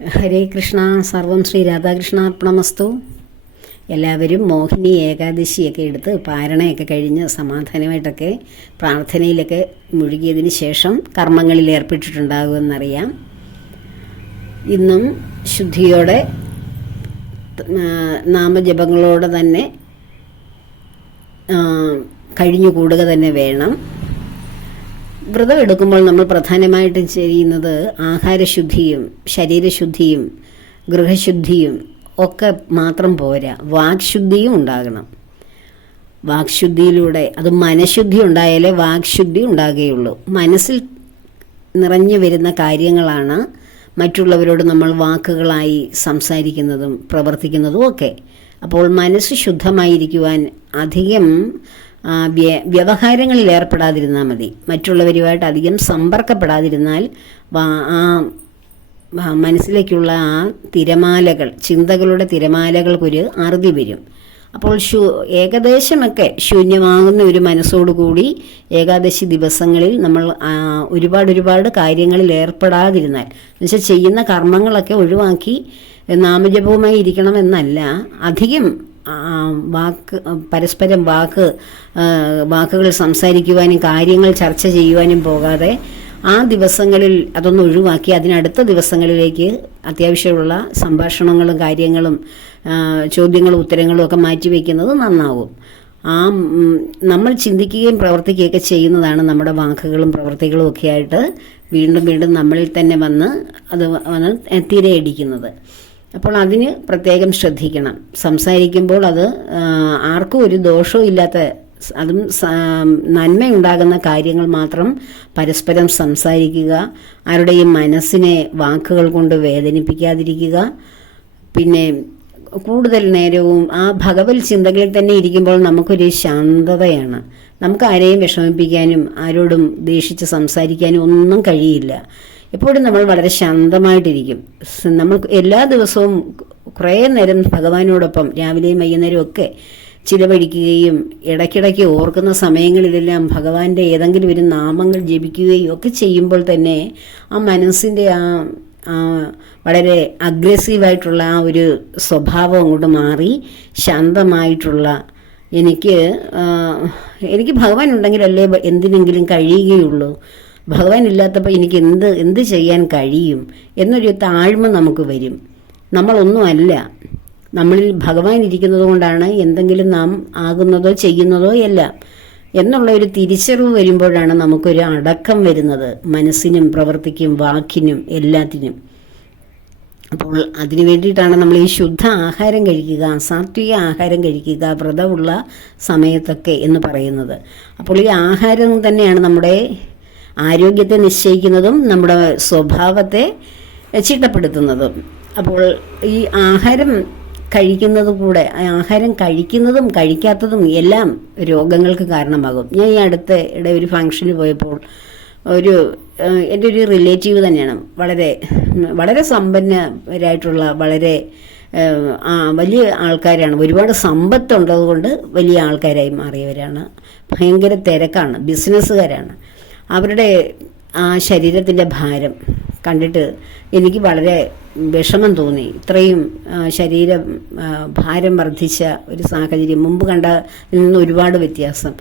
ഹരേ കൃഷ്ണ സർവം ശ്രീ രാധാകൃഷ്ണാർപ്പണമസ്തു എല്ലാവരും മോഹിനി ഏകാദശിയൊക്കെ എടുത്ത് പാരണയൊക്കെ കഴിഞ്ഞ് സമാധാനമായിട്ടൊക്കെ പ്രാർത്ഥനയിലൊക്കെ മുഴുകിയതിന് ശേഷം കർമ്മങ്ങളിൽ ഏർപ്പെട്ടിട്ടുണ്ടാകുമെന്നറിയാം. ഇന്നും ശുദ്ധിയോടെ നാമജപങ്ങളോടെ തന്നെ കഴിഞ്ഞുകൂടുക തന്നെ വേണം. വ്രതം എടുക്കുമ്പോൾ നമ്മൾ പ്രധാനമായിട്ടും ചെയ്യുന്നത് ആഹാരശുദ്ധിയും ശരീരശുദ്ധിയും ഗൃഹശുദ്ധിയും ഒക്കെ മാത്രം പോരാ. വാക്ശുദ്ധിയും ഉണ്ടാകണം. വാക്ശുദ്ധിയിലൂടെ അത് മനഃശുദ്ധി ഉണ്ടായാലേ വാക്ശുദ്ധി ഉണ്ടാകുകയുള്ളൂ. മനസ്സിൽ നിറഞ്ഞു വരുന്ന കാര്യങ്ങളാണ് മറ്റുള്ളവരോട് നമ്മൾ വാക്കുകളായി സംസാരിക്കുന്നതും പ്രവർത്തിക്കുന്നതും ഒക്കെ. അപ്പോൾ മനസ്സ് ശുദ്ധമായിരിക്കുവാൻ അധികം വ്യവഹാരങ്ങളിൽ ഏർപ്പെടാതിരുന്നാൽ മതി. മറ്റുള്ളവരുമായിട്ട് അധികം സമ്പർക്കപ്പെടാതിരുന്നാൽ ആ മനസ്സിലേക്കുള്ള ആ തിരമാലകൾ ചിന്തകളുടെ തിരമാലകൾക്കൊരു അറുതി വരും. അപ്പോൾ ശു ഏകദേശമൊക്കെ ശൂന്യമാകുന്ന ഒരു മനസ്സോടുകൂടി ഏകാദശി ദിവസങ്ങളിൽ നമ്മൾ ഒരുപാട് ഒരുപാട് കാര്യങ്ങളിൽ ഏർപ്പെടാതിരുന്നാൽ എന്നുവെച്ചാൽ ചെയ്യുന്ന കർമ്മങ്ങളൊക്കെ ഒഴിവാക്കി നാമജപവുമായി ഇരിക്കണമെന്നല്ല അധികം വാക്ക് പരസ്പരം വാക്ക് വാക്കുകൾ സംസാരിക്കുവാനും കാര്യങ്ങൾ ചർച്ച ചെയ്യുവാനും പോകാതെ ആ ദിവസങ്ങളിൽ അതൊന്ന് ഒഴിവാക്കി അതിനടുത്ത ദിവസങ്ങളിലേക്ക് അത്യാവശ്യമുള്ള സംഭാഷണങ്ങളും കാര്യങ്ങളും ചോദ്യങ്ങളും ഉത്തരങ്ങളും ഒക്കെ മാറ്റിവെക്കുന്നത് നന്നാവും. ആ നമ്മൾ ചിന്തിക്കുകയും പ്രവർത്തിക്കുകയൊക്കെ ചെയ്യുന്നതാണ് നമ്മുടെ വാക്കുകളും പ്രവർത്തികളും ഒക്കെ ആയിട്ട് വീണ്ടും വീണ്ടും നമ്മളിൽ തന്നെ വന്ന് അത് വന്ന് തിരയടിക്കുന്നത് അപ്പോൾ അതിന് പ്രത്യേകം ശ്രദ്ധിക്കണം. സംസാരിക്കുമ്പോൾ അത് ആർക്കും ഒരു ദോഷവും ഇല്ലാത്ത അതും നന്മയുണ്ടാകുന്ന കാര്യങ്ങൾ മാത്രം പരസ്പരം സംസാരിക്കുക ആരുടെയും മനസ്സിനെ വാക്കുകൾ കൊണ്ട് വേദനിപ്പിക്കാതിരിക്കുക. പിന്നെ കൂടുതൽ നേരവും ആ ഭഗവത് ചിന്തകളിൽ തന്നെ ഇരിക്കുമ്പോൾ നമുക്കൊരു ശാന്തതയാണ്. നമുക്ക് ആരെയും വിഷമിപ്പിക്കാനും ആരോടും ദേഷിച്ച് സംസാരിക്കാനും ഒന്നും കഴിയില്ല. എപ്പോഴും നമ്മൾ വളരെ ശാന്തമായിട്ടിരിക്കും. നമ്മൾ എല്ലാ ദിവസവും കുറേ നേരം ഭഗവാനോടൊപ്പം രാവിലെയും വൈകുന്നേരവും ഒക്കെ ചിലവഴിക്കുകയും ഇടയ്ക്കിടയ്ക്ക് ഓർക്കുന്ന സമയങ്ങളിലെല്ലാം ഭഗവാന്റെ ഏതെങ്കിലും ഒരു നാമങ്ങൾ ജപിക്കുകയും ഒക്കെ ചെയ്യുമ്പോൾ തന്നെ ആ മനസ്സിന്റെ ആ വളരെ അഗ്രസീവായിട്ടുള്ള ആ ഒരു സ്വഭാവം അങ്ങോട്ട് മാറി ശാന്തമായിട്ടുള്ള എനിക്ക് എനിക്ക് ഭഗവാൻ ഉണ്ടെങ്കിലല്ലേ എന്തിനെങ്കിലും കഴിയുകയുള്ളൂ. ഭഗവാൻ ഇല്ലാത്തപ്പോൾ എനിക്ക് എന്ത് എന്ത് ചെയ്യാൻ കഴിയും എന്നൊരു താഴ്മ നമുക്ക് വരും. നമ്മളൊന്നുമല്ല. നമ്മളിൽ ഭഗവാൻ ഇരിക്കുന്നത് കൊണ്ടാണ് എന്തെങ്കിലും നാം ആകുന്നതോ ചെയ്യുന്നതോ എല്ലാം എന്നുള്ള ഒരു തിരിച്ചറിവ് വരുമ്പോഴാണ് നമുക്കൊരു അടക്കം വരുന്നത്. മനസ്സിനും പ്രവൃത്തിക്കും വാക്കിനും എല്ലാത്തിനും അപ്പോൾ അതിനു വേണ്ടിയിട്ടാണ് നമ്മൾ ഈ ശുദ്ധ ആഹാരം കഴിക്കുക സാത്വിക ആഹാരം കഴിക്കുക വ്രതമുള്ള സമയത്തൊക്കെ എന്ന് പറയുന്നത്. അപ്പോൾ ഈ ആഹാരം തന്നെയാണ് നമ്മുടെ ആരോഗ്യത്തെ നിശ്ചയിക്കുന്നതും നമ്മുടെ സ്വഭാവത്തെ ചിട്ടപ്പെടുത്തുന്നതും. അപ്പോൾ ഈ ആഹാരം കഴിക്കുന്നത് കൂടെ ആഹാരം കഴിക്കുന്നതും കഴിക്കാത്തതും എല്ലാം രോഗങ്ങൾക്ക് കാരണമാകും. ഞാൻ ഈ അടുത്ത ഇടെ ഒരു ഫംഗ്ഷന് പോയപ്പോൾ ഒരു എന്റെ ഒരു റിലേറ്റീവ് തന്നെയാണ്. വളരെ വളരെ സമ്പന്നരായിട്ടുള്ള വളരെ വലിയ ആൾക്കാരാണ്. ഒരുപാട് സമ്പത്തുള്ളത് കൊണ്ട് വലിയ ആൾക്കാരായി മാറിയവരാണ്. ഭയങ്കര തിരക്കാണ്. ബിസിനസ്സുകാരാണ്. അവരുടെ ആ ശരീരത്തിന്റെ ഭാരം കണ്ടിട്ട് എനിക്ക് വളരെ വിഷമം തോന്നി. ഇത്രയും ശരീരം ഭാരം വർദ്ധിച്ച ഒരു സാഹചര്യം മുമ്പ് കണ്ട നിന്ന് ഒരുപാട് വ്യത്യാസം.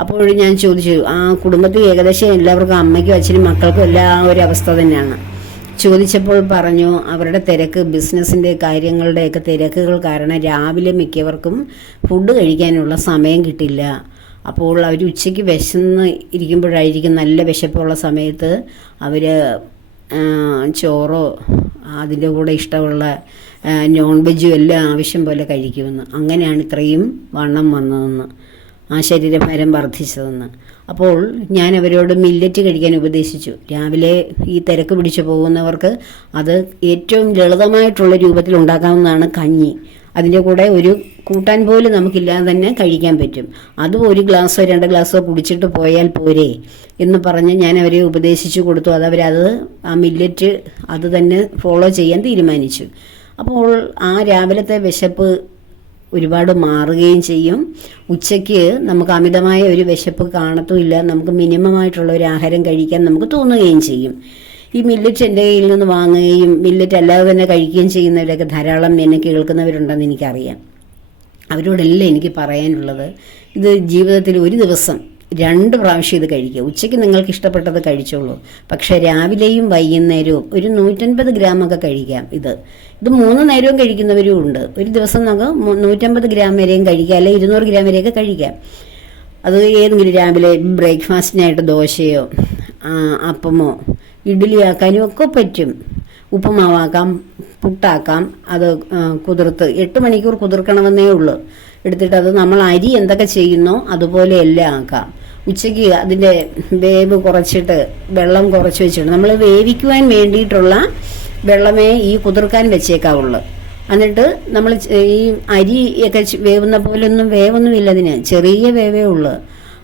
അപ്പോൾ ഞാൻ ചോദിച്ചു ആ കുടുംബത്തിൽ ഏകദേശം എല്ലാവർക്കും അമ്മയ്ക്കും അച്ഛനും മക്കൾക്കും എല്ലാ ഒരു അവസ്ഥ തന്നെയാണ്. ചോദിച്ചപ്പോൾ പറഞ്ഞു അവരുടെ തിരക്ക് ബിസിനസ്സിന്റെ കാര്യങ്ങളുടെയൊക്കെ തിരക്കുകൾ കാരണം രാവിലെ മിക്കവർക്കും ഫുഡ് കഴിക്കാനുള്ള സമയം കിട്ടില്ല. അപ്പോൾ അവർ ഉച്ചയ്ക്ക് വിശന്ന് ഇരിക്കുമ്പോഴായിരിക്കും നല്ല വിശപ്പുള്ള സമയത്ത് അവർ ചോറോ അതിന്റെ കൂടെ ഇഷ്ടമുള്ള നോൺ വെജും എല്ലാം ആവശ്യം പോലെ കഴിക്കുമെന്ന്. അങ്ങനെയാണ് ഇത്രയും വണ്ണം വന്നതെന്ന് ആ ശരീരഭാരം വർദ്ധിച്ചതെന്ന്. അപ്പോൾ ഞാൻ അവരോട് മില്ലറ്റ് കഴിക്കാൻ ഉപദേശിച്ചു. രാവിലെ ഈ തിരക്ക് പിടിച്ചു പോകുന്നവർക്ക് അത് ഏറ്റവും ലളിതമായിട്ടുള്ള രൂപത്തിൽ ഉണ്ടാക്കാവുന്നതാണ് കഞ്ഞി. അതിന്റെ കൂടെ ഒരു കൂട്ടാൻ പോലും നമുക്കില്ലാതെ തന്നെ കഴിക്കാൻ പറ്റും. അതും ഒരു ഗ്ലാസ്സോ രണ്ട് ഗ്ലാസ്സോ കുടിച്ചിട്ട് പോയാൽ പോരെ എന്ന് പറഞ്ഞ് ഞാൻ അവരെ ഉപദേശിച്ചു കൊടുത്തു. അത് അവരത് ആ മില്ലറ്റ് അത് തന്നെ ഫോളോ ചെയ്യാൻ തീരുമാനിച്ചു. അപ്പോൾ ആ രാവിലത്തെ വിശപ്പ് ഒരുപാട് മാറുകയും ചെയ്യും. ഉച്ചയ്ക്ക് നമുക്ക് അമിതമായ ഒരു വിശപ്പ് കാണത്തുമില്ല. നമുക്ക് മിനിമം ആയിട്ടുള്ള ഒരു ആഹാരം കഴിക്കാൻ നമുക്ക് തോന്നുകയും ചെയ്യും. ഈ മില്ലറ്റ് എന്റെ കയ്യിൽ നിന്ന് വാങ്ങുകയും മില്ലറ്റ് അല്ലാതെ തന്നെ കഴിക്കുകയും ചെയ്യുന്നവരൊക്കെ ധാരാളം എന്നെ കേൾക്കുന്നവരുണ്ടെന്ന് എനിക്കറിയാം. അവരോടെല്ലാം എനിക്ക് പറയാനുള്ളത് ഇത് ജീവിതത്തിൽ ഒരു ദിവസം രണ്ട് പ്രാവശ്യം ഇത് കഴിക്കുക. ഉച്ചയ്ക്ക് നിങ്ങൾക്ക് ഇഷ്ടപ്പെട്ടത് കഴിച്ചോളൂ. പക്ഷേ രാവിലെയും വൈകുന്നേരവും ഒരു നൂറ്റൻപത് ഗ്രാമൊക്കെ കഴിക്കാം ഇത്. ഇത് മൂന്ന് നേരവും കഴിക്കുന്നവരും ഉണ്ട്. ഒരു ദിവസം നമുക്ക് നൂറ്റമ്പത് ഗ്രാം വരെയും കഴിക്കാം അല്ലെങ്കിൽ ഇരുന്നൂറ് ഗ്രാം വരെയൊക്കെ കഴിക്കാം. അത് ഏതെങ്കിലും രാവിലെ ബ്രേക്ക്ഫാസ്റ്റിനായിട്ട് ദോശയോ അപ്പമോ ഇഡ്ഡലി ആക്കാനും ഒക്കെ പറ്റും. ഉപ്പുമാവാക്കാം പുട്ടാക്കാം അത് കുതിർത്ത്. എട്ട് മണിക്കൂർ കുതിർക്കണമെന്നേ ഉള്ളൂ. എടുത്തിട്ട് അത് നമ്മൾ അരി എന്തൊക്കെ ചെയ്യുന്നോ അതുപോലെ എല്ലാം ആക്കാം. ഉച്ചയ്ക്ക് അതിന്റെ വേവ് കുറച്ചിട്ട് വെള്ളം കുറച്ച് വെച്ചിട്ട് നമ്മൾ വേവിക്കുവാൻ വേണ്ടിയിട്ടുള്ള വെള്ളമേ ഈ കുതിർക്കാൻ വെച്ചേക്കാവുള്ളൂ. എന്നിട്ട് നമ്മൾ ഈ അരിയൊക്കെ ഒക്കെ വേവുന്ന പോലൊന്നും വേവൊന്നുമില്ല അതിന്. ചെറിയ വേവേ ഉള്ളൂ.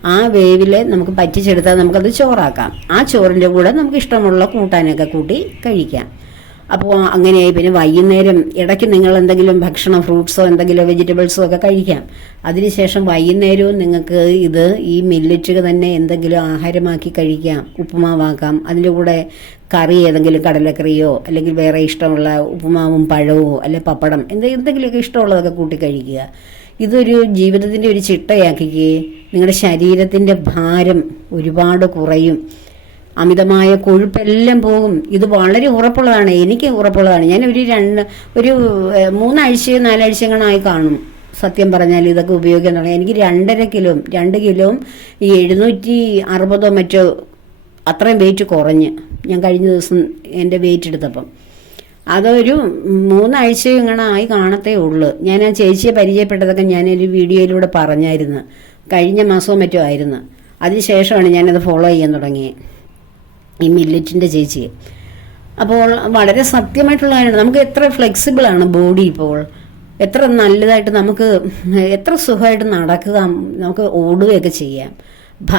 ആ വേവിൽ നമുക്ക് പറ്റിച്ചെടുത്താൽ നമുക്കത് ചോറാക്കാം. ആ ചോറിന്റെ കൂടെ നമുക്ക് ഇഷ്ടമുള്ള കൂട്ടാനൊക്കെ കൂട്ടി കഴിക്കാം. അപ്പോൾ അങ്ങനെയായി പിന്നെ വൈകുന്നേരം ഇടയ്ക്ക് നിങ്ങൾ എന്തെങ്കിലും ഭക്ഷണം ഫ്രൂട്ട്സോ എന്തെങ്കിലും വെജിറ്റബിൾസോ ഒക്കെ കഴിക്കാം. അതിനുശേഷം വൈകുന്നേരവും നിങ്ങൾക്ക് ഇത് ഈ മില്ലറ്റ് തന്നെ എന്തെങ്കിലും ആഹാരമാക്കി കഴിക്കാം. ഉപ്പുമാവാക്കാം. അതിന്റെ കൂടെ കറി ഏതെങ്കിലും കടലക്കറിയോ അല്ലെങ്കിൽ വേറെ ഇഷ്ടമുള്ള ഉപ്പുമാവും പഴവോ അല്ലെ പപ്പടം എന്ത് എന്തെങ്കിലുമൊക്കെ ഇഷ്ടമുള്ളതൊക്കെ കൂട്ടി കഴിക്കുക. ഇതൊരു ജീവിതത്തിന്റെ ഒരു ചിട്ടയാക്കിക്കേ. നിങ്ങളുടെ ശരീരത്തിന്റെ ഭാരം ഒരുപാട് കുറയും. അമിതമായ കൊഴുപ്പെല്ലാം പോകും. ഇത് വളരെ ഉറപ്പുള്ളതാണ്. എനിക്ക് ഉറപ്പുള്ളതാണ്. ഞാൻ ഒരു രണ്ട് ഒരു മൂന്നാഴ്ചയോ നാലാഴ്ചകളായി കാണും. സത്യം പറഞ്ഞാൽ ഇതൊക്കെ ഉപയോഗിക്കാൻ തുടങ്ങി. എനിക്ക് രണ്ടര കിലോ രണ്ട് കിലോ ഈ എഴുന്നൂറ്റി അറുപതോ മറ്റോ അത്രയും വെയിറ്റ് കുറഞ്ഞ്. ഞാൻ കഴിഞ്ഞ ദിവസം എന്റെ വെയിറ്റ് എടുത്തപ്പം. അതൊരു മൂന്നാഴ്ച ഇങ്ങനെ ആയി കാണത്തേ ഉള്ളൂ. ഞാൻ ആ ചേച്ചിയെ പരിചയപ്പെട്ടതൊക്കെ ഞാനൊരു വീഡിയോയിലൂടെ പറഞ്ഞായിരുന്നു. കഴിഞ്ഞ മാസവും മറ്റോ ആയിരുന്നു. അതിനുശേഷമാണ് ഞാനത് ഫോളോ ചെയ്യാൻ തുടങ്ങിയത് ഈ മില്ലറ്റിന്റെ ചേച്ചിയെ. അപ്പോൾ വളരെ സത്യമായിട്ടുള്ള കാര്യമാണ്. നമുക്ക് എത്ര ഫ്ലെക്സിബിൾ ആണ് ബോഡി ഇപ്പോൾ. എത്ര നല്ലതായിട്ട് നമുക്ക് എത്ര സുഖമായിട്ട് നടക്കുക നമുക്ക് ഓടുകയൊക്കെ ചെയ്യാം.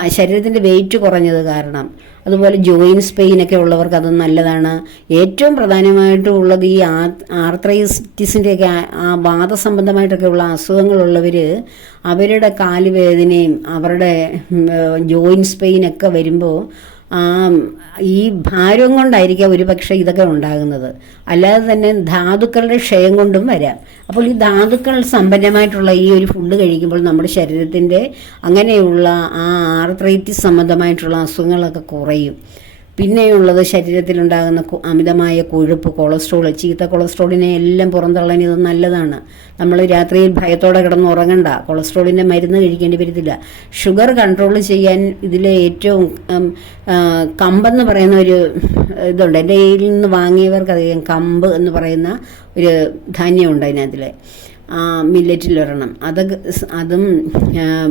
ശരീരത്തിന്റെ വെയിറ്റ് കുറഞ്ഞത് കാരണം. അതുപോലെ ജോയിൻസ് പെയിനൊക്കെ ഉള്ളവർക്ക് അത് നല്ലതാണ്. ഏറ്റവും പ്രധാനമായിട്ടും ഉള്ളത് ഈ ആർത്രൈറ്റിസിന്റെയൊക്കെ ആ ബാധസംബന്ധമായിട്ടൊക്കെ ഉള്ള അസുഖങ്ങളുള്ളവർ അവരുടെ കാലുവേദനയും അവരുടെ ജോയിൻസ് പെയിനൊക്കെ വരുമ്പോൾ ഈ ഭാരം കൊണ്ടായിരിക്കാം ഒരു പക്ഷേ ഇതൊക്കെ ഉണ്ടാകുന്നത്. അല്ലാതെ തന്നെ ധാതുക്കളുടെ ക്ഷയം കൊണ്ടും വരാം. അപ്പോൾ ഈ ധാതുക്കൾ സമ്പന്നമായിട്ടുള്ള ഈ ഒരു ഫുഡ് കഴിക്കുമ്പോൾ നമ്മുടെ ശരീരത്തിന്റെ അങ്ങനെയുള്ള ആ ആർത്രൈറ്റിസ് സംബന്ധമായിട്ടുള്ള അസുഖങ്ങളൊക്കെ കുറയും. പിന്നെയുള്ളത് ശരീരത്തിലുണ്ടാകുന്ന അമിതമായ കൊഴുപ്പ് കൊളസ്ട്രോൾ ചീത്ത കൊളസ്ട്രോളിനെ എല്ലാം പുറന്തള്ളാൻ ഇത് നല്ലതാണ്. നമ്മൾ രാത്രിയിൽ ഭയത്തോടെ കിടന്ന് ഉറങ്ങണ്ട. കൊളസ്ട്രോളിന്റെ മരുന്ന് കഴിക്കേണ്ടി വരത്തില്ല. ഷുഗർ കൺട്രോൾ ചെയ്യാൻ ഇതിലെ ഏറ്റവും കമ്പെന്ന് പറയുന്ന ഒരു ഇതുണ്ട്. എന്റെ കയ്യിൽ നിന്ന് വാങ്ങിയവർക്കറിയാം കമ്പ് എന്ന് പറയുന്ന ഒരു ധാന്യമുണ്ട് അതിനകത്തിലെ. മില്ലറ്റിലൊരെണ്ണം അത് അതും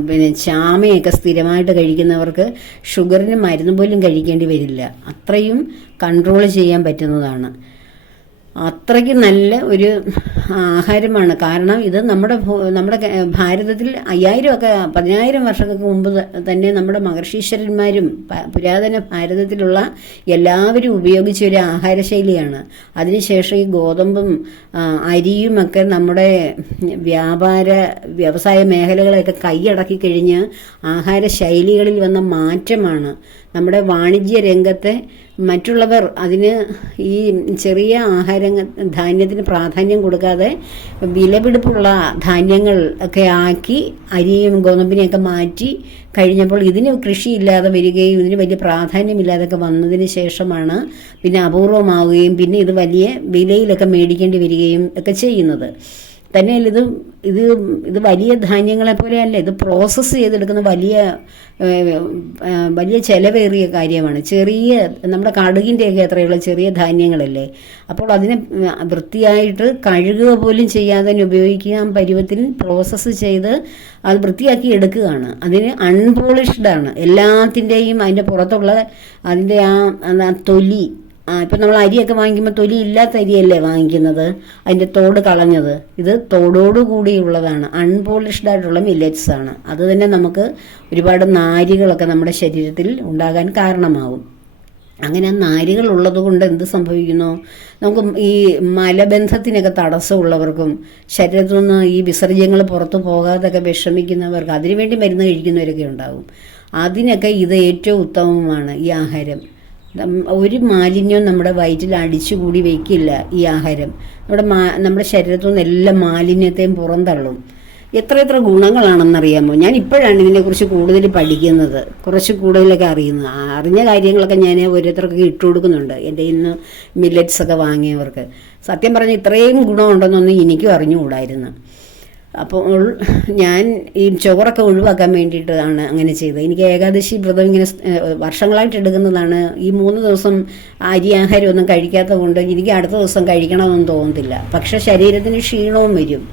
പിന്നെ ചാമയൊക്കെ സ്ഥിരമായിട്ട് കഴിക്കുന്നവർക്ക് ഷുഗറിന് മരുന്ന് പോലും കഴിക്കേണ്ടി വരില്ല. അത്രയും കൺട്രോൾ ചെയ്യാൻ പറ്റുന്നതാണ്. അത്രയ്ക്ക് നല്ല ഒരു ആഹാരമാണ്. കാരണം ഇത് നമ്മുടെ നമ്മുടെ ഭാരതത്തിൽ അയ്യായിരം ഒക്കെ പതിനായിരം വർഷങ്ങൾക്ക് മുമ്പ് തന്നെ നമ്മുടെ മഹർഷീശ്വരന്മാരും പുരാതന ഭാരതത്തിലുള്ള എല്ലാവരും ഉപയോഗിച്ച ഒരു ആഹാരശൈലിയാണ്. അതിനുശേഷം ഈ ഗോതമ്പും അരിയുമൊക്കെ നമ്മുടെ വ്യാപാര വ്യവസായ മേഖലകളെയൊക്കെ കൈയടക്കി കഴിഞ്ഞ് ആഹാര ശൈലികളിൽ വന്ന മാറ്റമാണ്. നമ്മുടെ വാണിജ്യ രംഗത്തെ മറ്റുള്ളവർ അതിന് ഈ ചെറിയ ആഹാര ധാന്യത്തിന് പ്രാധാന്യം കൊടുക്കാതെ വിലപിടിപ്പുള്ള ധാന്യങ്ങൾ ഒക്കെ ആക്കി അരിയും ഗോതമ്പിനെയൊക്കെ മാറ്റി കഴിഞ്ഞപ്പോൾ ഇതിന് കൃഷിയില്ലാതെ വരികയും ഇതിന് വലിയ പ്രാധാന്യമില്ലാതൊക്കെ വന്നതിന് ശേഷമാണ് പിന്നെ അപൂർവമാവുകയും പിന്നെ ഇത് വലിയ വിലയിലൊക്കെ മേടിക്കേണ്ടി വരികയും ഒക്കെ ചെയ്യുന്നത്. തന്നെയല്ല ഇത് ഇത് ഇത് വലിയ ധാന്യങ്ങളെ പോലെയല്ല? ഇത് പ്രോസസ്സ് ചെയ്തെടുക്കുന്ന വലിയ വലിയ ചെലവേറിയ കാര്യമാണ്. ചെറിയ നമ്മുടെ കടുകിന്റെയൊക്കെ അത്രയുള്ള ചെറിയ ധാന്യങ്ങളല്ലേ? അപ്പോൾ അതിനെ വൃത്തിയായിട്ട് കഴുകുക പോലും ചെയ്യാതെ ഉപയോഗിക്കാൻ പരുവത്തിൽ പ്രോസസ്സ് ചെയ്ത് അത് വൃത്തിയാക്കി എടുക്കുകയാണ്. അതിന് അൺപോളിഷ്ഡ് ആണ്. എല്ലാത്തിന്റെയും അതിന്റെ പുറത്തുള്ള അതിന്റെ ആ തൊലി ഇപ്പം നമ്മൾ അരിയൊക്കെ വാങ്ങിക്കുമ്പോൾ തൊലി ഇല്ലാത്ത അരിയല്ലേ വാങ്ങിക്കുന്നത്? അതിന്റെ തോട് കളഞ്ഞത്. ഇത് തോടോട് കൂടിയുള്ളതാണ് അൺപോളിഷ്ഡ് ആയിട്ടുള്ള മില്ലറ്റ്സ് ആണ്. അത് തന്നെ നമുക്ക് ഒരുപാട് നാരികളൊക്കെ നമ്മുടെ ശരീരത്തിൽ ഉണ്ടാകാൻ കാരണമാവും. അങ്ങനെ നാരികൾ ഉള്ളത് കൊണ്ട് എന്ത് സംഭവിക്കുന്നു? നമുക്ക് ഈ മലബന്ധത്തിനൊക്കെ തടസ്സമുള്ളവർക്കും ശരീരത്തിൽ നിന്ന് ഈ വിസർജ്യങ്ങൾ പുറത്തു പോകാതൊക്കെ വിഷമിക്കുന്നവർക്ക് അതിനുവേണ്ടി മരുന്ന് കഴിക്കുന്നവരൊക്കെ ഉണ്ടാകും അതിനൊക്കെ ഇത് ഏറ്റവും ഉത്തമമാണ് ഈ ആഹാരം. ഒരു മാലിന്യവും നമ്മുടെ വയറ്റിൽ അടിച്ചുകൂടി വയ്ക്കില്ല ഈ ആഹാരം. നമ്മുടെ നമ്മുടെ ശരീരത്തു നിന്ന് എല്ലാ മാലിന്യത്തെയും പുറന്തള്ളും. എത്ര എത്ര ഗുണങ്ങളാണെന്നറിയാമോ? ഞാൻ ഇപ്പോഴാണ് ഇതിനെക്കുറിച്ച് കൂടുതൽ പഠിക്കുന്നത്. കുറച്ച് കൂടുതലൊക്കെ അറിയുന്നത്. അറിഞ്ഞ കാര്യങ്ങളൊക്കെ ഞാൻ ഓരോരുത്തർക്കൊക്കെ ഇട്ട് കൊടുക്കുന്നുണ്ട്. എന്റെ ഇന്ന് മില്ലറ്റ്സ് ഒക്കെ വാങ്ങിയവർക്ക്. സത്യം പറഞ്ഞാൽ ഇത്രയും ഗുണമുണ്ടെന്നൊന്നും എനിക്കും അറിഞ്ഞുകൂടായിരുന്നു. അപ്പോൾ ഞാൻ ഈ ചോറൊക്കെ ഒഴിവാക്കാൻ വേണ്ടിയിട്ടാണ് അങ്ങനെ ചെയ്തത് എനിക്ക് ഏകാദശി വ്രതം ഇങ്ങനെ വർഷങ്ങളായിട്ട് എടുക്കുന്നതാണ്. ഈ മൂന്ന് ദിവസം അരി ആഹാരം ഒന്നും കഴിക്കാത്തത് കൊണ്ട് എനിക്ക് അടുത്ത ദിവസം കഴിക്കണമെന്നൊന്നും തോന്നുന്നില്ല പക്ഷെ ശരീരത്തിന് ക്ഷീണവും വരും.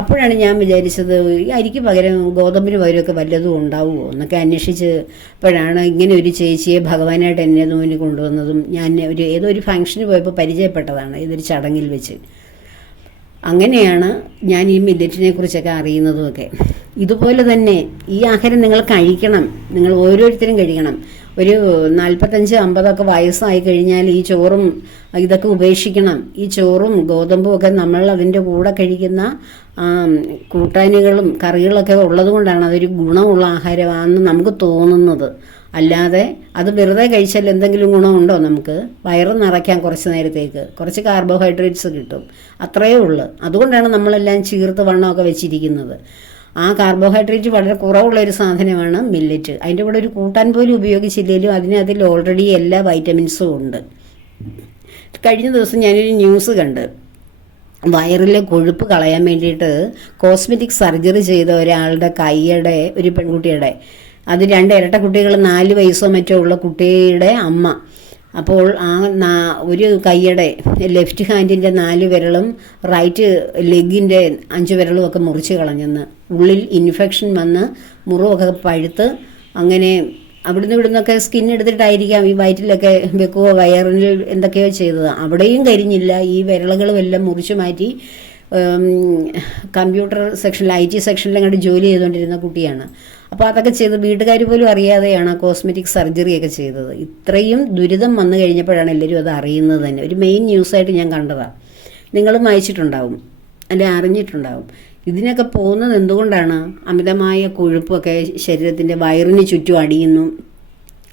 അപ്പോഴാണ് ഞാൻ വിചാരിച്ചത് ഈ അരിക്ക് പകരം ഗോതമ്പിന് പകരമൊക്കെ വല്ലതും ഉണ്ടാവുമോ എന്നൊക്കെ അന്വേഷിച്ച് അപ്പോഴാണ് ഇങ്ങനെ ഒരു ചേച്ചിയെ ഭഗവാനായിട്ട് എന്നെ മുന്നിൽ കൊണ്ടുവന്നതും ഞാൻ ഒരു ഏതോ ഒരു ഫംഗ്ഷന് പോയപ്പോൾ പരിചയപ്പെട്ടതാണ് ഇതൊരു ചടങ്ങിൽ വെച്ച്. അങ്ങനെയാണ് ഞാൻ ഈ മില്ലറ്റിനെ കുറിച്ചൊക്കെ അറിയുന്നതുമൊക്കെ ഇതുപോലെ തന്നെ ഈ ആഹാരം നിങ്ങൾ കഴിക്കണം. നിങ്ങൾ ഓരോരുത്തരും കഴിക്കണം. ഒരു നാൽപ്പത്തഞ്ച് അമ്പതൊക്കെ വയസ്സായി കഴിഞ്ഞാൽ ഈ ചോറും ഇതൊക്കെ ഉപേക്ഷിക്കണം. ഈ ചോറും ഗോതമ്പും ഒക്കെ നമ്മൾ അതിന്റെ കൂടെ കഴിക്കുന്ന കൂട്ടാനികളും കറികളൊക്കെ ഉള്ളത് കൊണ്ടാണ് അതൊരു ഗുണമുള്ള ആഹാരമാണെന്ന് നമുക്ക് തോന്നുന്നത്. അല്ലാതെ അത് വെറുതെ കഴിച്ചാൽ എന്തെങ്കിലും ഗുണമുണ്ടോ നമുക്ക്? വയറ് നിറയ്ക്കാൻ കുറച്ച് നേരത്തേക്ക്. കുറച്ച് കാർബോഹൈഡ്രേറ്റ്സ് കിട്ടും. അത്രയേ ഉള്ളൂ. അതുകൊണ്ടാണ് നമ്മളെല്ലാം ചീർത്ത് വണ്ണമൊക്കെ വെച്ചിരിക്കുന്നത്. ആ കാർബോഹൈഡ്രേറ്റ് വളരെ കുറവുള്ള ഒരു സാധനമാണ് മില്ലറ്റ് അതിന്റെ കൂടെ ഒരു കൂട്ടാൻ പോലും ഉപയോഗിച്ചില്ലെങ്കിലും അതിനകത്തിൽ ഓൾറെഡി എല്ലാ വൈറ്റമിൻസും ഉണ്ട്. കഴിഞ്ഞ ദിവസം ഞാനൊരു ന്യൂസ് കണ്ട്. വയറിലെ കൊഴുപ്പ് കളയാൻ വേണ്ടിയിട്ട് കോസ്മെറ്റിക് സർജറി ചെയ്ത ഒരാളുടെ കൈയുടെ ഒരു പെൺകുട്ടിയുടെ അത് രണ്ട് ഇരട്ട കുട്ടികൾ നാല് വയസ്സോ മറ്റോ ഉള്ള കുട്ടിയുടെ അമ്മ. അപ്പോൾ ആ ഒരു കൈയുടെ ലെഫ്റ്റ് ഹാൻഡിന്റെ നാല് വിരലും റൈറ്റ് ലെഗിന്റെ അഞ്ച് വിരലും ഒക്കെ മുറിച്ച് കളഞ്ഞെന്ന്. ഉള്ളിൽ ഇൻഫെക്ഷൻ വന്ന് മുറിവൊക്കെ പഴുത്ത് അങ്ങനെ അവിടുന്ന് ഇവിടുന്നൊക്കെ സ്കിൻ എടുത്തിട്ടായിരിക്കാം ഈ വയറ്റിലൊക്കെ വെക്കുകയോ വയറിൽ എന്തൊക്കെയോ ചെയ്തത്. അവിടെയും കരിഞ്ഞില്ല. ഈ വിരളുകളും എല്ലാം മുറിച്ചു മാറ്റി കമ്പ്യൂട്ടർ സെക്ഷനിൽ ഐ ടി സെക്ഷനിൽ അങ്ങോട്ട് ജോലി ചെയ്തുകൊണ്ടിരുന്ന കുട്ടിയാണ്. അപ്പോൾ അതൊക്കെ ചെയ്ത് വീട്ടുകാർ പോലും അറിയാതെയാണ് ആ കോസ്മെറ്റിക് സർജറിയൊക്കെ ചെയ്തത്. ഇത്രയും ദുരിതം വന്നു കഴിഞ്ഞപ്പോഴാണ് എല്ലാവരും അത് അറിയുന്നത് തന്നെ. ഒരു മെയിൻ ന്യൂസായിട്ട് ഞാൻ കണ്ടതാണ് നിങ്ങളും വായിച്ചിട്ടുണ്ടാവും. അല്ലെ അറിഞ്ഞിട്ടുണ്ടാവും. ഇതിനൊക്കെ പോകുന്നത് എന്തുകൊണ്ടാണ്? അമിതമായ കൊഴുപ്പൊക്കെ ശരീരത്തിന്റെ വയറിന് ചുറ്റും അടിയുന്നു.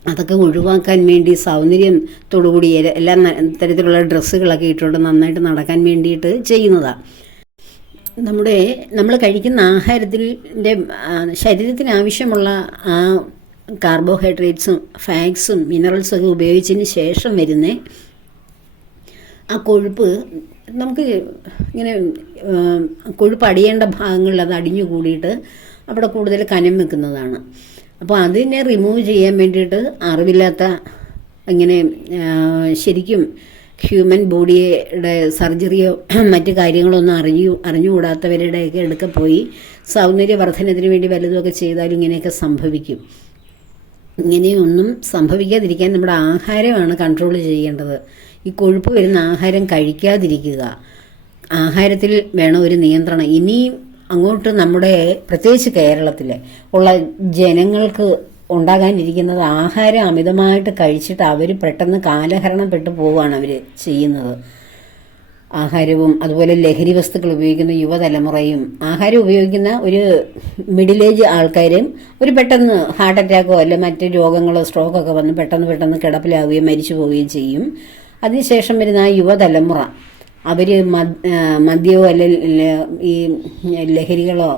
അതൊക്കെ ഒഴിവാക്കാൻ വേണ്ടി സൗന്ദര്യത്തോടുകൂടി എല്ലാ തരത്തിലുള്ള ഡ്രസ്സുകളൊക്കെ ഇട്ടുകൊണ്ട് നന്നായിട്ട് നടക്കാൻ വേണ്ടിയിട്ട് ചെയ്യുന്നതാണ് നമ്മുടെ നമ്മൾ കഴിക്കുന്ന ആഹാരത്തിന്റെ ശരീരത്തിന് ആവശ്യമുള്ള ആ കാർബോഹൈഡ്രേറ്റ്സും ഫാറ്റ്സും മിനറൽസും ഒക്കെ ഉപയോഗിച്ചതിന് ശേഷം വരുന്ന ആ കൊഴുപ്പ് നമുക്ക് ഇങ്ങനെ കൊഴുപ്പ് അടിയേണ്ട ഭാഗങ്ങളിൽ അത് അടിഞ്ഞു കൂടിയിട്ട് അവിടെ കൂടുതൽ കനം വെക്കുന്നതാണ്. അപ്പോൾ അതിനെ റിമൂവ് ചെയ്യാൻ വേണ്ടിയിട്ട് അറിവില്ലാത്ത ഇങ്ങനെ ശരിക്കും ഹ്യൂമൻ ബോഡിയുടെ സർജറിയോ മറ്റു കാര്യങ്ങളോ ഒന്നും അറിഞ്ഞു അറിഞ്ഞുകൂടാത്തവരുടെയൊക്കെ എടുക്കെ പോയി സൗന്ദര്യവർദ്ധനത്തിന് വേണ്ടി വലുതുമൊക്കെ ചെയ്താലും ഇങ്ങനെയൊക്കെ സംഭവിക്കും. ഇങ്ങനെയൊന്നും സംഭവിക്കാതിരിക്കാൻ നമ്മുടെ ആഹാരമാണ് കൺട്രോൾ ചെയ്യേണ്ടത്. ഈ കൊഴുപ്പ് വരുന്ന ആഹാരം കഴിക്കാതിരിക്കുക. ആഹാരത്തിൽ വേണം ഒരു നിയന്ത്രണം. ഇനിയും അങ്ങോട്ട് നമ്മുടെ പ്രത്യേകിച്ച് കേരളത്തിലെ ഉള്ള ജനങ്ങൾക്ക് ഉണ്ടാകാനിരിക്കുന്നത് ആഹാരം അമിതമായിട്ട് കഴിച്ചിട്ട് അവർ പെട്ടെന്ന് കാലഹരണപ്പെട്ടു പോവുകയാണ് അവർ ചെയ്യുന്നത്. ആഹാരവും അതുപോലെ ലഹരി വസ്തുക്കൾ ഉപയോഗിക്കുന്ന യുവതലമുറയും ആഹാരം ഉപയോഗിക്കുന്ന ഒരു മിഡിൽ ഏജ് ആൾക്കാരും ഒരു പെട്ടെന്ന് ഹാർട്ട് അറ്റാക്കോ അല്ലെ മറ്റ് രോഗങ്ങളോ സ്ട്രോക്കൊക്കെ വന്ന് പെട്ടെന്ന് പെട്ടെന്ന് കിടപ്പിലാവുകയും മരിച്ചു പോവുകയും ചെയ്യും. അതിനുശേഷം വരുന്ന ആ യുവതലമുറ അവർ മദ്യമോ അല്ലെ ഈ ലഹരികളോ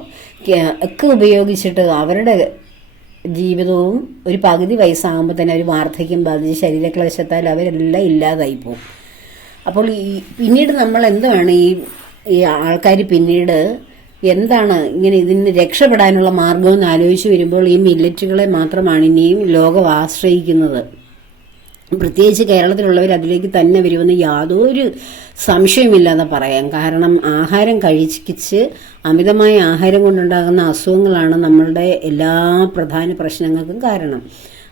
ഒക്കെ ഉപയോഗിച്ചിട്ട് അവരുടെ ജീവിതവും ഒരു പകുതി വയസ്സാകുമ്പോൾ തന്നെ അവർ വാർദ്ധക്യം ബാധിച്ച് ശരീരക്ലേശത്താൽ അവരെല്ലാം ഇല്ലാതായി പോകും അപ്പോൾ ഈ പിന്നീട് നമ്മൾ എന്താണ് ഈ ഈ ആൾക്കാർ പിന്നീട് എന്താണ് ഇങ്ങനെ ഇതിന് രക്ഷപ്പെടാനുള്ള മാർഗം എന്ന് ആലോചിച്ച് വരുമ്പോൾ ഈ മില്ലറ്റുകളെ മാത്രമാണ് ഇനിയും ലോകം ആശ്രയിക്കുന്നത്. പ്രത്യേകിച്ച് കേരളത്തിലുള്ളവർ അതിലേക്ക് തന്നെ വരുമെന്ന് യാതൊരു സംശയമില്ലാതെ പറയാം. കാരണം ആഹാരം കഴിച്ച് അമിതമായ ആഹാരം കൊണ്ടുണ്ടാകുന്ന അസുഖങ്ങളാണ് നമ്മളുടെ എല്ലാ പ്രധാന പ്രശ്നങ്ങൾക്കും കാരണം.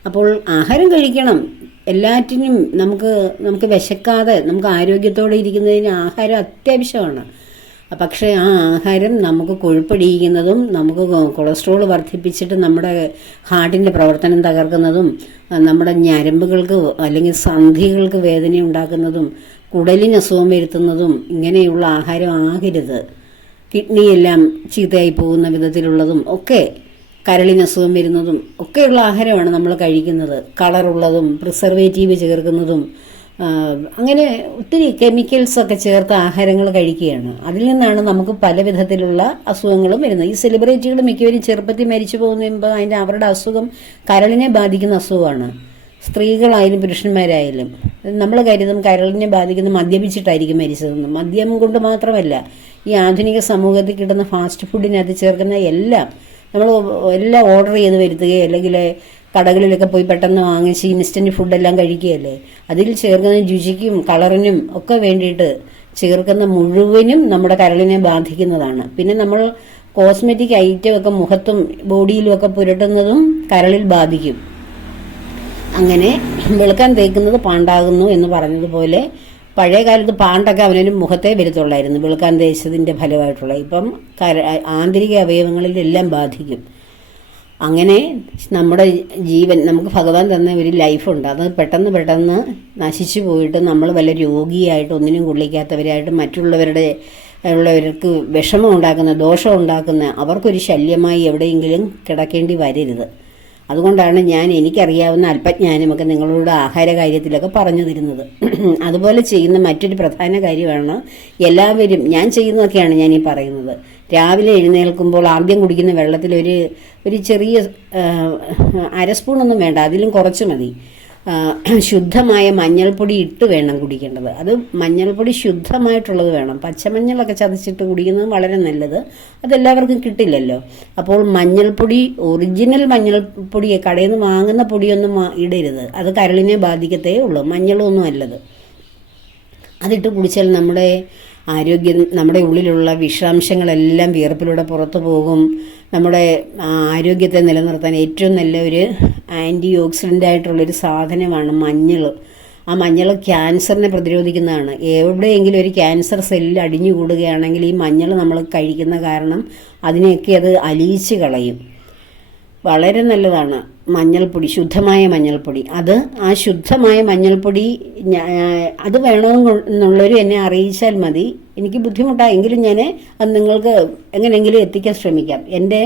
അപ്പോൾ ആഹാരം കഴിക്കണം. എല്ലാറ്റിനും നമുക്ക് നമുക്ക് വിശക്കാതെ നമുക്ക് ആരോഗ്യത്തോടെ ഇരിക്കുന്നതിന് ആഹാരം അത്യാവശ്യമാണ്. പക്ഷേ ആ ആഹാരം നമുക്ക് കൊഴുപ്പടിയിക്കുന്നതും നമുക്ക് കൊളസ്ട്രോൾ വർദ്ധിപ്പിച്ചിട്ട് നമ്മുടെ ഹാർട്ടിന്റെ പ്രവർത്തനം തകർക്കുന്നതും നമ്മുടെ ഞരമ്പുകൾക്ക് അല്ലെങ്കിൽ സന്ധികൾക്ക് വേദന ഉണ്ടാക്കുന്നതും കുടലിന് അസുഖം വരുത്തുന്നതും ഇങ്ങനെയുള്ള ആഹാരം ആകരുത്. കിഡ്നിയെല്ലാം ചീത്തയായി പോകുന്ന വിധത്തിലുള്ളതും ഒക്കെ കരളിന് അസുഖം വരുന്നതും ഒക്കെയുള്ള ആഹാരമാണ് നമ്മൾ കഴിക്കുന്നത്. കളറുള്ളതും പ്രിസർവേറ്റീവ് ചേർക്കുന്നതും അങ്ങനെ ഒത്തിരി കെമിക്കൽസ് ഒക്കെ ചേർത്ത ആഹാരങ്ങൾ കഴിക്കുകയാണ്. അതിൽ നിന്നാണ് നമുക്ക് പല വിധത്തിലുള്ള അസുഖങ്ങളും വരുന്നത്. ഈ സെലിബ്രിറ്റികൾ മിക്കവരും ചെറുപ്പത്തിൽ മരിച്ചു പോകുമ്പോൾ അതിന്റെ അവരുടെ അസുഖം കരളിനെ ബാധിക്കുന്ന അസുഖമാണ്. സ്ത്രീകളായാലും പുരുഷന്മാരായാലും. നമ്മൾ കരുതും കരളിനെ ബാധിക്കുന്ന മദ്യപിച്ചിട്ടായിരിക്കും മരിച്ചതെന്ന്. മദ്യം കൊണ്ട് മാത്രമല്ല ഈ ആധുനിക സമൂഹത്തിൽ കിട്ടുന്ന ഫാസ്റ്റ് ഫുഡിനകത്ത് ചേർക്കുന്ന എല്ലാം നമ്മൾ എല്ലാം ഓർഡർ ചെയ്ത് വരുത്തുകയോ അല്ലെങ്കിൽ കടകളിലൊക്കെ പോയി പെട്ടെന്ന് വാങ്ങിച്ച് ഇൻസ്റ്റന്റ് ഫുഡെല്ലാം കഴിക്കുകയല്ലേ? അതിൽ ചേർക്കുന്ന രുചിക്കും കളറിനും ഒക്കെ വേണ്ടിയിട്ട് ചേർക്കുന്ന മുഴുവനും നമ്മുടെ കരളിനെ ബാധിക്കുന്നതാണ്. പിന്നെ നമ്മൾ കോസ്മെറ്റിക് ഐറ്റം ഒക്കെ മുഖത്തും ബോഡിയിലും ഒക്കെ പുരട്ടുന്നതും കരളിൽ ബാധിക്കും. അങ്ങനെ വെളുക്കാൻ തേക്കുന്നത് പാണ്ടാകുന്നു എന്ന് പറഞ്ഞതുപോലെ പഴയ കാലത്ത് പാണ്ടൊക്കെ അവനൊരു മുഖത്തെ വരുത്തുള്ളായിരുന്നു വെളുക്കാൻ തേച്ചതിന്റെ ഫലമായിട്ടുള്ള. ഇപ്പം ആന്തരിക അവയവങ്ങളിലെല്ലാം ബാധിക്കും. അങ്ങനെ നമ്മുടെ ജീവൻ നമുക്ക് ഭഗവാൻ തന്ന ഒരു ലൈഫുണ്ട് അത് പെട്ടെന്ന് പെട്ടെന്ന് നശിച്ചു പോയിട്ട് നമ്മൾ വല്ല രോഗിയായിട്ട് ഒന്നിനും കൊള്ളിക്കാത്തവരായിട്ട് മറ്റുള്ളവരുടെ ഉള്ളവർക്ക് വിഷമം ഉണ്ടാക്കുന്ന ദോഷം ഉണ്ടാക്കുന്ന അവർക്കൊരു ശല്യമായി എവിടെയെങ്കിലും കിടക്കേണ്ടി വരരുത്. അതുകൊണ്ടാണ് ഞാൻ എനിക്കറിയാവുന്ന അല്പജ്ഞാനമൊക്കെ നിങ്ങളോട് ആഹാര കാര്യത്തിലൊക്കെ പറഞ്ഞു തരുന്നത് അതുപോലെ ചെയ്യുന്ന മറ്റൊരു പ്രധാന കാര്യമാണ് എല്ലാവരും ഞാൻ ചെയ്യുന്നതൊക്കെയാണ് ഞാൻ ഈ പറയുന്നത്. രാവിലെ എഴുന്നേൽക്കുമ്പോൾ ആദ്യം കുടിക്കുന്ന വെള്ളത്തിൽ ഒരു ഒരു ചെറിയ അരസ്പൂണൊന്നും അര സ്പൂണൊന്നും വേണ്ട അതിലും കുറച്ച് മതി. ശുദ്ധമായ മഞ്ഞൾപ്പൊടി ഇട്ട് വേണം കുടിക്കേണ്ടത്. അത് മഞ്ഞൾപ്പൊടി ശുദ്ധമായിട്ടുള്ളത് വേണം. പച്ചമഞ്ഞളൊക്കെ ചതച്ചിട്ട് കുടിക്കുന്നത് വളരെ നല്ലത്. അതെല്ലാവർക്കും കിട്ടില്ലല്ലോ. അപ്പോൾ മഞ്ഞൾപ്പൊടി ഒറിജിനൽ മഞ്ഞൾപ്പൊടി കടയിൽ നിന്ന് വാങ്ങുന്ന പൊടിയൊന്നും ഇടരുത്. അത് കരളിനെ ബാധിക്കത്തേ ഉള്ളൂ. മഞ്ഞളൊന്നും അല്ലത്. അതിട്ട് കുടിച്ചാൽ നമ്മുടെ ആരോഗ്യം നമ്മുടെ ഉള്ളിലുള്ള വിഷാംശങ്ങളെല്ലാം വിയർപ്പിലൂടെ പുറത്തു പോകും. നമ്മുടെ ആരോഗ്യത്തെ നിലനിർത്താൻ ഏറ്റവും നല്ല ഒരു ആന്റി ഓക്സിഡന്റ് ആയിട്ടുള്ളൊരു സാധനമാണ് മഞ്ഞൾ ആ മഞ്ഞൾ ക്യാൻസറിനെ പ്രതിരോധിക്കുന്നതാണ്. എവിടെയെങ്കിലും ഒരു ക്യാൻസർ സെല്ലിൽ അടിഞ്ഞു കൂടുകയാണെങ്കിൽ ഈ മഞ്ഞൾ നമ്മൾ കഴിക്കുന്ന കാരണം അതിനെയൊക്കെ അത് അലിയിച്ച് കളയും. വളരെ നല്ലതാണ്. മഞ്ഞൾപ്പൊടി ശുദ്ധമായ മഞ്ഞൾപ്പൊടി. അത് ആ ശുദ്ധമായ മഞ്ഞൾപ്പൊടി അത് വേണമെന്നുള്ളവർ എന്നെ അറിയിച്ചാൽ മതി. എനിക്ക് ബുദ്ധിമുട്ടാ. എങ്കിലും ഞാൻ അത് നിങ്ങൾക്ക് എങ്ങനെയെങ്കിലും എത്തിക്കാൻ ശ്രമിക്കാം. എന്റെ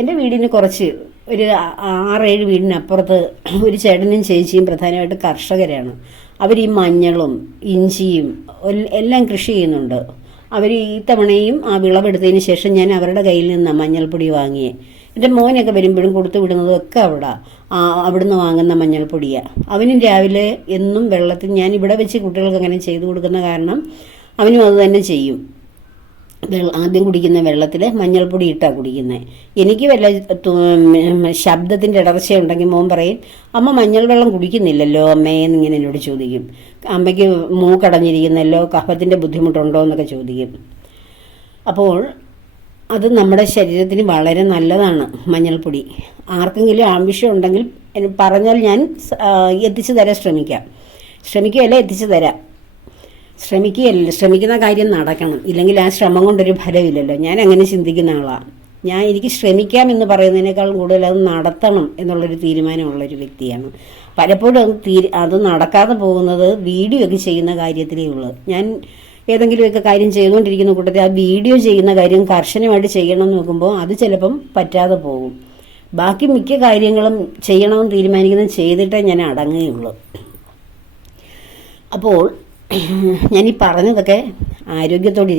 എന്റെ വീടിന് കുറച്ച് ഒരു ആറേഴ് വീടിനപ്പുറത്ത് ഒരു ചേട്ടനും ചേച്ചിയും പ്രധാനമായിട്ട് കർഷകരാണ്. അവർ ഈ മഞ്ഞളും ഇഞ്ചിയും എല്ലാം കൃഷി ചെയ്യുന്നുണ്ട്. അവർ ഈ തവണയും ആ വിളവെടുത്തതിന് ശേഷം ഞാൻ അവരുടെ കയ്യിൽ നിന്നാണ് മഞ്ഞൾപ്പൊടി വാങ്ങിയേ. എന്റെ മോനൊക്കെ വരുമ്പോഴും കൊടുത്തു വിടുന്നതും ഒക്കെ അവിടെ. അവിടുന്ന് വാങ്ങുന്ന മഞ്ഞൾപ്പൊടിയാണ് അവനും രാവിലെ എന്നും വെള്ളത്തിൽ ഞാൻ ഇവിടെ വെച്ച് കുട്ടികൾക്ക് അങ്ങനെ ചെയ്തു കൊടുക്കുന്ന കാരണം അവനും അത് തന്നെ ചെയ്യും. ആദ്യം കുടിക്കുന്ന വെള്ളത്തിൽ മഞ്ഞൾപ്പൊടി ഇട്ടാണ് കുടിക്കുന്നത് എനിക്ക് വല്ല ശബ്ദത്തിന്റെ ഇടർച്ച ഉണ്ടെങ്കിൽ മോൻ പറയും അമ്മ മഞ്ഞൾ വെള്ളം കുടിക്കുന്നില്ലല്ലോ അമ്മേ എന്നിങ്ങനെ എന്നോട് ചോദിക്കും. അമ്മയ്ക്ക് മൂക്കടഞ്ഞിരിക്കുന്നല്ലോ കഫത്തിന്റെ ബുദ്ധിമുട്ടുണ്ടോ എന്നൊക്കെ ചോദിക്കും. അപ്പോൾ അത് നമ്മുടെ ശരീരത്തിന് വളരെ നല്ലതാണ് മഞ്ഞൾപ്പൊടി. ആർക്കെങ്കിലും ആവശ്യം ഉണ്ടെങ്കിൽ പറഞ്ഞാൽ ഞാൻ എത്തിച്ചു തരാൻ ശ്രമിക്കാം. ശ്രമിക്കുകയല്ല എത്തിച്ചു തരാം. ശ്രമിക്കുകയല്ല ശ്രമിക്കുന്ന കാര്യം നടക്കണം. ഇല്ലെങ്കിൽ ആ ശ്രമം കൊണ്ടൊരു ഫലമില്ലല്ലോ. ഞാൻ അങ്ങനെ ചിന്തിക്കുന്ന ആളാണ് ഞാൻ എനിക്ക് ശ്രമിക്കാം എന്ന് പറയുന്നതിനേക്കാൾ കൂടുതൽ അത് നടത്തണം എന്നുള്ളൊരു തീരുമാനമുള്ളൊരു വ്യക്തിയാണ്. പലപ്പോഴും അത് തീരു അത് നടക്കാതെ പോകുന്നത് വീഡിയോ ഒക്കെ ചെയ്യുന്ന കാര്യത്തിലേ ഉള്ളൂ. ഞാൻ ഏതെങ്കിലുമൊക്കെ കാര്യം ചെയ്തുകൊണ്ടിരിക്കുന്ന കൂട്ടത്തിൽ ആ വീഡിയോ ചെയ്യുന്ന കാര്യം കർശനമായിട്ട് ചെയ്യണം എന്ന് നോക്കുമ്പോൾ അത് ചിലപ്പം പറ്റാതെ പോകും. ബാക്കി മിക്ക കാര്യങ്ങളും ചെയ്യണമെന്ന് തീരുമാനിക്കുന്നത് ചെയ്തിട്ടേ ഞാൻ അടങ്ങുകയുള്ളൂ. അപ്പോൾ ഞാൻ ഈ പറഞ്ഞതൊക്കെ ആരോഗ്യത്തോടെ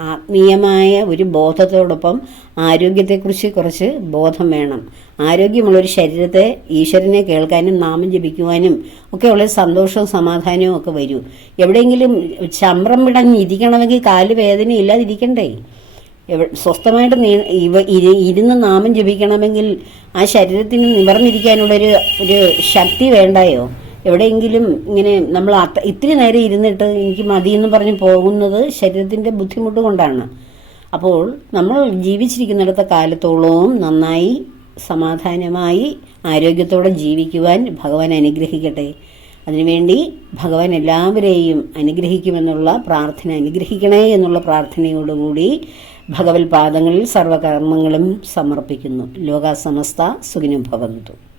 ആത്മീയമായ ഒരു ബോധത്തോടൊപ്പം ആരോഗ്യത്തെക്കുറിച്ച് കുറച്ച് ബോധം വേണം. ആരോഗ്യമുള്ളൊരു ശരീരത്തെ ഈശ്വരനെ കേൾക്കാനും നാമം ജപിക്കുവാനും ഒക്കെ ഉള്ള സന്തോഷവും സമാധാനവും ഒക്കെ വരൂ. എവിടെയെങ്കിലും ചമ്രം വിടഞ്ഞിരിക്കണമെങ്കിൽ കാൽ വേദന ഇല്ലാതിരിക്കണ്ടേ? സ്വസ്ഥമായിട്ട് ഇരുന്ന് നാമം ജപിക്കണമെങ്കിൽ ആ ശരീരത്തിന് നിവർന്നിരിക്കാനുള്ളൊരു ഒരു ശക്തി വേണ്ടായോ? എവിടെയെങ്കിലും ഇങ്ങനെ നമ്മൾ ഇത്തിരി നേരം ഇരുന്നിട്ട് എനിക്ക് മതി എന്ന് പറഞ്ഞ് പോകുന്നത് ശരീരത്തിന്റെ ബുദ്ധിമുട്ട് കൊണ്ടാണ്. അപ്പോൾ നമ്മൾ ജീവിച്ചിരിക്കുന്നിടത്ത കാലത്തോളവും നന്നായി സമാധാനമായി ആരോഗ്യത്തോടെ ജീവിക്കുവാൻ ഭഗവാൻ അനുഗ്രഹിക്കട്ടെ. അതിനുവേണ്ടി ഭഗവാൻ എല്ലാവരെയും അനുഗ്രഹിക്കുമെന്നുള്ള പ്രാർത്ഥന അനുഗ്രഹിക്കണേ എന്നുള്ള പ്രാർത്ഥനയോടുകൂടി ഭഗവത് പാദങ്ങളിൽ സർവകർമ്മങ്ങളും സമർപ്പിക്കുന്നു. ലോകാസമസ്ത സുഖിനും ഭവന്തു.